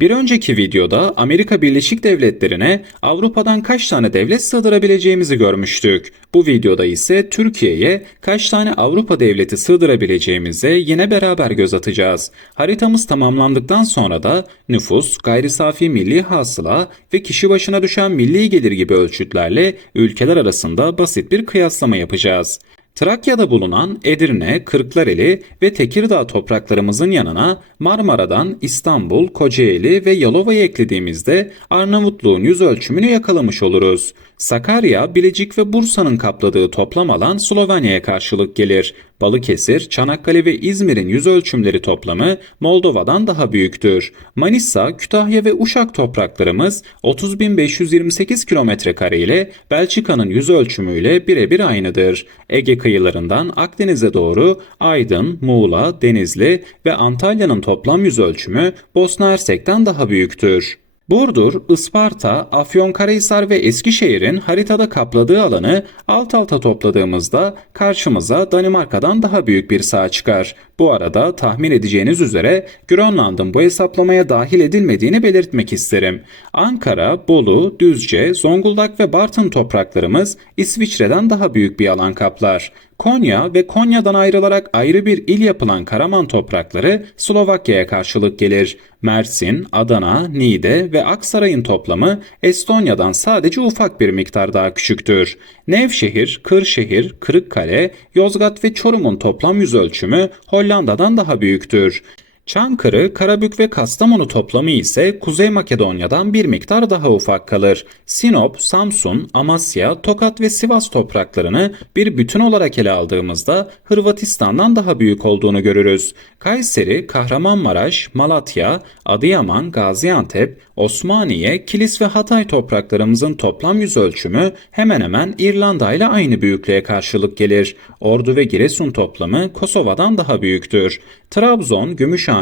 Bir önceki videoda Amerika Birleşik Devletleri'ne Avrupa'dan kaç tane devlet sığdırabileceğimizi görmüştük. Bu videoda ise Türkiye'ye kaç tane Avrupa devleti sığdırabileceğimize yine beraber göz atacağız. Haritamız tamamlandıktan sonra da nüfus, gayri safi milli hasıla ve kişi başına düşen milli gelir gibi ölçütlerle ülkeler arasında basit bir kıyaslama yapacağız. Trakya'da bulunan Edirne, Kırklareli ve Tekirdağ topraklarımızın yanına Marmara'dan İstanbul, Kocaeli ve Yalova'yı eklediğimizde Arnavutluğun yüz ölçümünü yakalamış oluruz. Sakarya, Bilecik ve Bursa'nın kapladığı toplam alan Slovenya'ya karşılık gelir. Balıkesir, Çanakkale ve İzmir'in yüz ölçümleri toplamı Moldova'dan daha büyüktür. Manisa, Kütahya ve Uşak topraklarımız 30.528 kilometre kare ile Belçika'nın yüz ölçümüyle birebir aynıdır. Ege kıyılarından Akdeniz'e doğru Aydın, Muğla, Denizli ve Antalya'nın toplam yüz ölçümü Bosna Hersek'ten daha büyüktür. Burdur, Isparta, Afyonkarahisar ve Eskişehir'in haritada kapladığı alanı alt alta topladığımızda karşımıza Danimarka'dan daha büyük bir saha çıkar. Bu arada tahmin edeceğiniz üzere Grönland'ın bu hesaplamaya dahil edilmediğini belirtmek isterim. Ankara, Bolu, Düzce, Zonguldak ve Bartın topraklarımız İsviçre'den daha büyük bir alan kaplar. Konya ve Konya'dan ayrılarak ayrı bir il yapılan Karaman toprakları Slovakya'ya karşılık gelir. Mersin, Adana, Niğde ve Aksaray'ın toplamı Estonya'dan sadece ufak bir miktar daha küçüktür. Nevşehir, Kırşehir, Kırıkkale, Yozgat ve Çorum'un toplam yüz ölçümü Hollanda'dan daha büyüktür. Çankırı, Karabük ve Kastamonu toplamı ise Kuzey Makedonya'dan bir miktar daha ufak kalır. Sinop, Samsun, Amasya, Tokat ve Sivas topraklarını bir bütün olarak ele aldığımızda Hırvatistan'dan daha büyük olduğunu görürüz. Kayseri, Kahramanmaraş, Malatya, Adıyaman, Gaziantep, Osmaniye, Kilis ve Hatay topraklarımızın toplam yüz ölçümü hemen hemen İrlanda ile aynı büyüklüğe karşılık gelir. Ordu ve Giresun toplamı Kosova'dan daha büyüktür. Trabzon, Gümüşhane,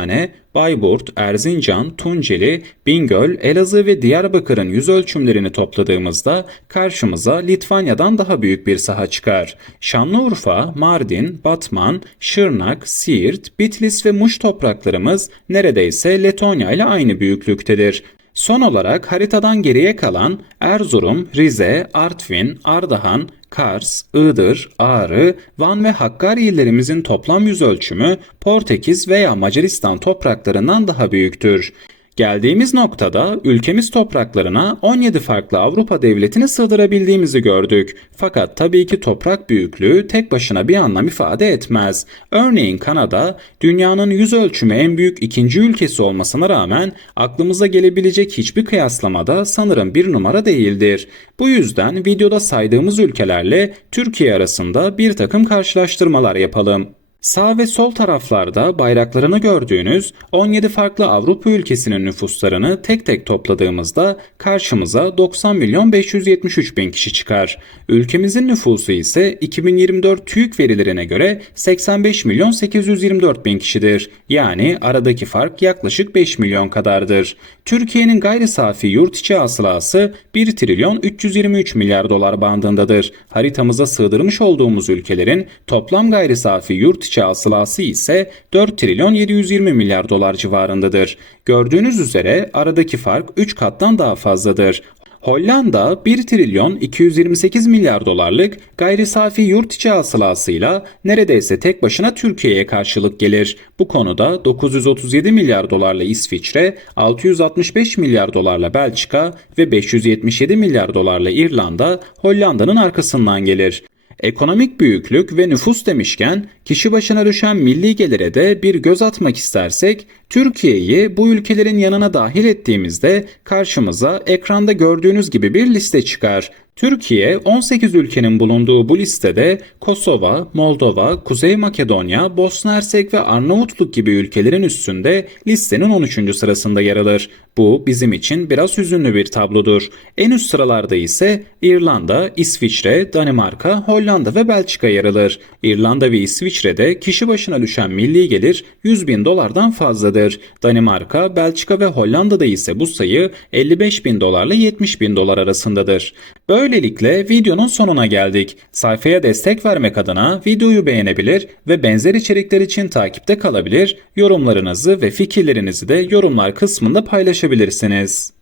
Bayburt, Erzincan, Tunceli, Bingöl, Elazığ ve Diyarbakır'ın yüz ölçümlerini topladığımızda karşımıza Litvanya'dan daha büyük bir saha çıkar. Şanlıurfa, Mardin, Batman, Şırnak, Siirt, Bitlis ve Muş topraklarımız neredeyse Letonya ile aynı büyüklüktedir. Son olarak haritadan geriye kalan Erzurum, Rize, Artvin, Ardahan, Kars, Iğdır, Ağrı, Van ve Hakkari illerimizin toplam yüz ölçümü Portekiz veya Macaristan topraklarından daha büyüktür. Geldiğimiz noktada ülkemiz topraklarına 17 farklı Avrupa devletini sığdırabildiğimizi gördük. Fakat tabii ki toprak büyüklüğü tek başına bir anlam ifade etmez. Örneğin Kanada dünyanın yüz ölçümü en büyük ikinci ülkesi olmasına rağmen aklımıza gelebilecek hiçbir kıyaslamada sanırım bir numara değildir. Bu yüzden videoda saydığımız ülkelerle Türkiye arasında bir takım karşılaştırmalar yapalım. Sağ ve sol taraflarda bayraklarını gördüğünüz 17 farklı Avrupa ülkesinin nüfuslarını tek tek topladığımızda karşımıza 90 milyon 573 bin kişi çıkar. Ülkemizin nüfusu ise 2024 TÜİK verilerine göre 85 milyon 824 bin kişidir. Yani aradaki fark yaklaşık 5 milyon kadardır. Türkiye'nin gayri safi yurt içi hasılası 1 trilyon 323 milyar dolar bandındadır. Haritamıza sığdırmış olduğumuz ülkelerin toplam gayri safi yurt içi hasılası ise 4 trilyon 720 milyar dolar civarındadır. Gördüğünüz üzere aradaki fark 3 kattan daha fazladır. Hollanda 1 trilyon 228 milyar dolarlık gayri safi yurt içi hasılasıyla neredeyse tek başına Türkiye'ye karşılık gelir. Bu konuda 937 milyar dolarla İsviçre, 665 milyar dolarla Belçika ve 577 milyar dolarla İrlanda Hollanda'nın arkasından gelir. Ekonomik büyüklük ve nüfus demişken kişi başına düşen milli gelire de bir göz atmak istersek Türkiye'yi bu ülkelerin yanına dahil ettiğimizde karşımıza ekranda gördüğünüz gibi bir liste çıkar. Türkiye 18 ülkenin bulunduğu bu listede Kosova, Moldova, Kuzey Makedonya, Bosna Hersek ve Arnavutluk gibi ülkelerin üstünde listenin 13. sırasında yer alır. Bu bizim için biraz hüzünlü bir tablodur. En üst sıralarda ise İrlanda, İsviçre, Danimarka, Hollanda ve Belçika yer alır. İrlanda ve İsviçre'de kişi başına düşen milli gelir 100 bin dolardan fazladır. Danimarka, Belçika ve Hollanda'da ise bu sayı 55 bin dolarla 70 bin dolar arasındadır. Böyle Böylelikle videonun sonuna geldik. Sayfaya destek vermek adına videoyu beğenebilir ve benzer içerikler için takipte kalabilir, yorumlarınızı ve fikirlerinizi de yorumlar kısmında paylaşabilirsiniz.